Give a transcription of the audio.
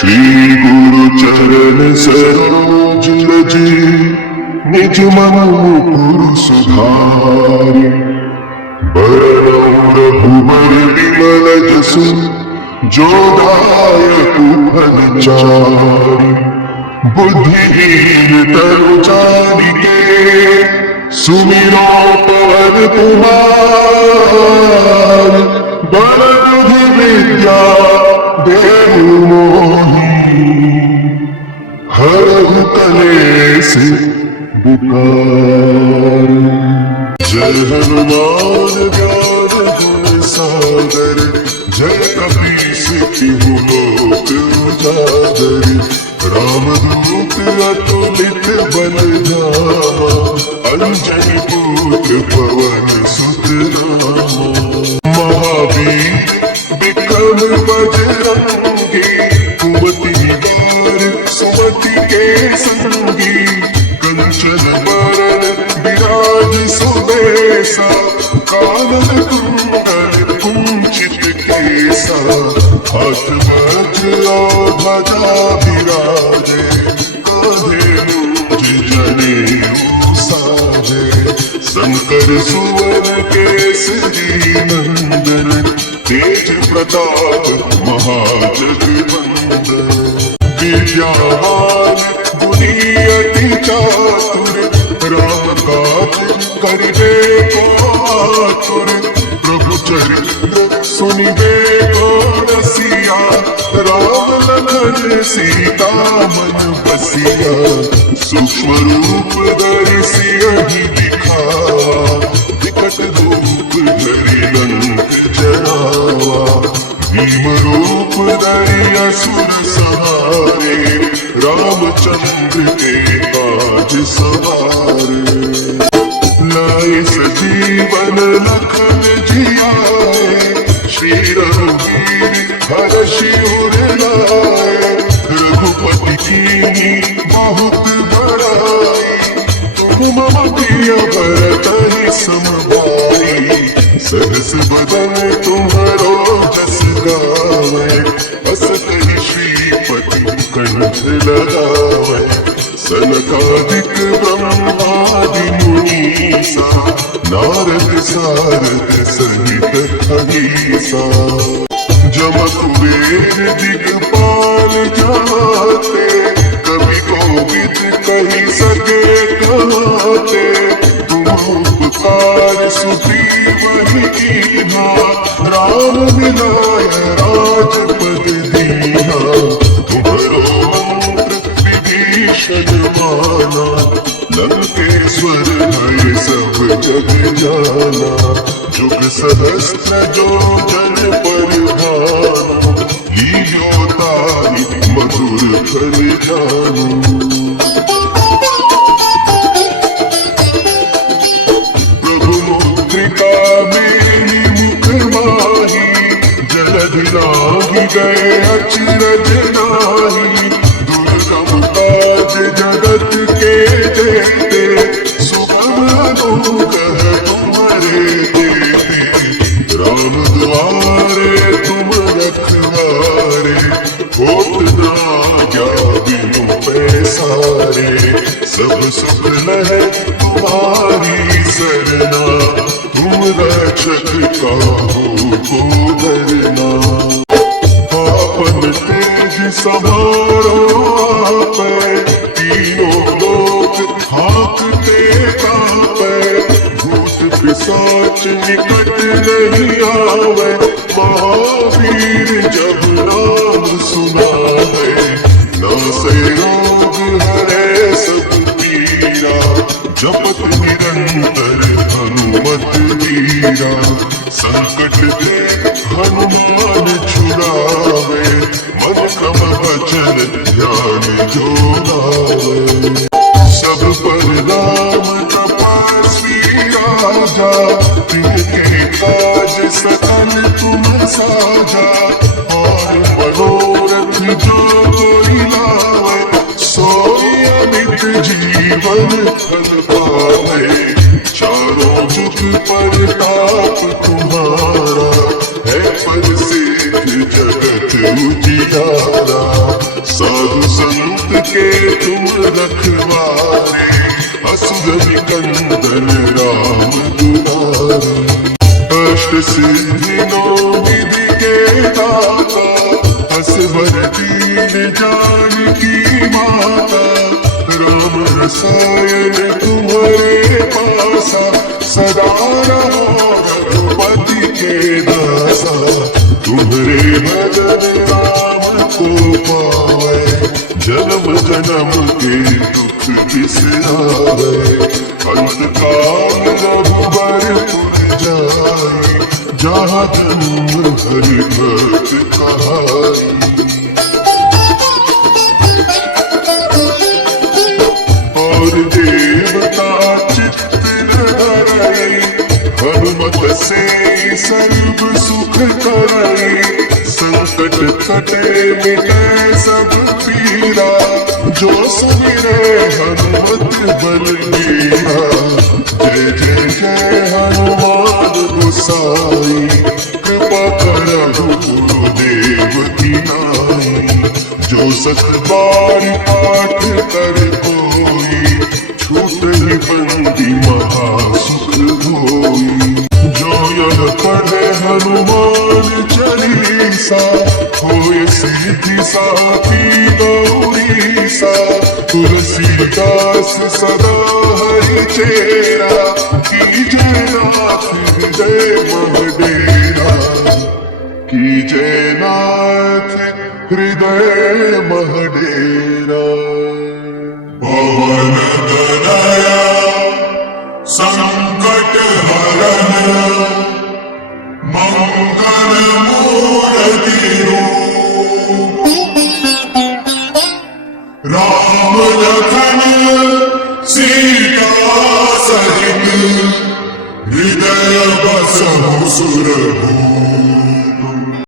श्री गुरु चरण सरोज रजी निज मन मुकुर सुधारि बरनौ रघुबर विमल जसु जो दायक फल चारि बुद्धिहीन तनु जानिके सुमिरो पवन कुमार बल बुद्धि विद्या देहु मोहि हरहु कलेश विकार। जय हनुमान ज्ञान गुण सागर जय कपीस तिहु लोक उजागर रामदूत अतुलित बल धामा अंजनी पुत्र पवन सुत नामा महावीर विक्रम बजरंगी कुमति निवार सुमति के संगी कंचन बरन विराज सुबेसा कानन कुंडल कुंचित केसा हाथ वज्र ध्वजा विराजे कांधे मूंज जनेऊ साजे शंकर सुवन केसरी नंदन तेज प्रताप महाजगवंदन विद्यावान गुणी अति चातुर राम काज करिबे को आतुर प्रभु चरित्र सुनिबे को रसिया राम लखन सीता मन बसिया सूक्ष्म रूप धरि सियहि दिखावा विकट रूप धरि लंक जरावा भीम रूप धरि असुर सहारे रामचंद्र के काज सवारे लाए सजीवन लखन जियाए श्री रघुवीर हर्षि उर लाए रघुपति कीन्ही बहुत बड़ाई तुम मम प्रिय भरत सम भाई सहस बदन तुम्हारो जस गावे बस कहि श्रीपति कंठ लगावे सनकादिक ब्रह्मादि मुनीसा नारद सारद सहित अहिसा जम कुबेर दिगपाल जाते कवि कोविद कहि सके कहते तुम उपकार सुग्रीव ही कीन्हा राम मिलाय राजपद दीन्हा तुम्हरो मंत्र विभीषण माना लंकेश्वर भय सब जग जाना जुग सहस्त्र जो जन परिधान लील्यो ताहि मधुर फल जानू। लागी गए अचरज नाही दुर्गम काज जगत के देते सुगम अनुग्रह तुम्हारे देते राम द्वारे तुम रखवारे होत न आज्ञा बिनु पैसारे सब सुख लहै तुम्हारी सरना तुम रक्षक काहू को डरना आपन तेज समारो आपै तीनों लोक हांकते कांपै भूत पिशाच निकट नहीं आवे महावीर जब नाम सुनावे नासै रोग हरै सब पीरा जपत निरंतर हनुमत वीरा संकट ते हनुमान छुड़ावे मन क्रम वचन ध्यान जो लावे सब पर राम तपस्वी राजा तिनके काज सकल तुम साजा और मनोरथ जो कोई लावे सोई अमित जीवन फल पावे चारों जुग परताप तुम्हारा है पर सिद्ध जगत उजियारा रखवारे असुर निकंदन राम दुलारे अष्ट सिद्धि नौ निधि के दाता असवर दीन जानकी माता राम रसायन तुम्हारे पासा सदा रहो रघुपति के दासा तुम्हारे भजन राम को पावे जन्म जन्म के दुख बिसरावे अंत काल रघुबर पुर जाई जहाँ जन्म हरि भक्त कहाई और देवता चित्त न धरई हनुमत से सर्व सुख करई संकट कटे मिटे सब पीरा जो सुमिरे हनुमत बलबीरा जय जय जय हनुमान गोसाई कृपा करहु गुरुदेव की नाई जो सत बार पाठ कर कोई छूट ही बंदी महासुख होई जो यह पढ़े हनुमान चालीसा होए सिद्धि साखी गौरीसा तुलसीदास सदा हरि चेरा कीजय नाथ हृदय मह डेरा कीजय नाथ हृदय मह डेरा पवन तनया संकट हरण मंगल मूर्ति रूप राम लखन सीता सहित हृदय बसहु सुरभूप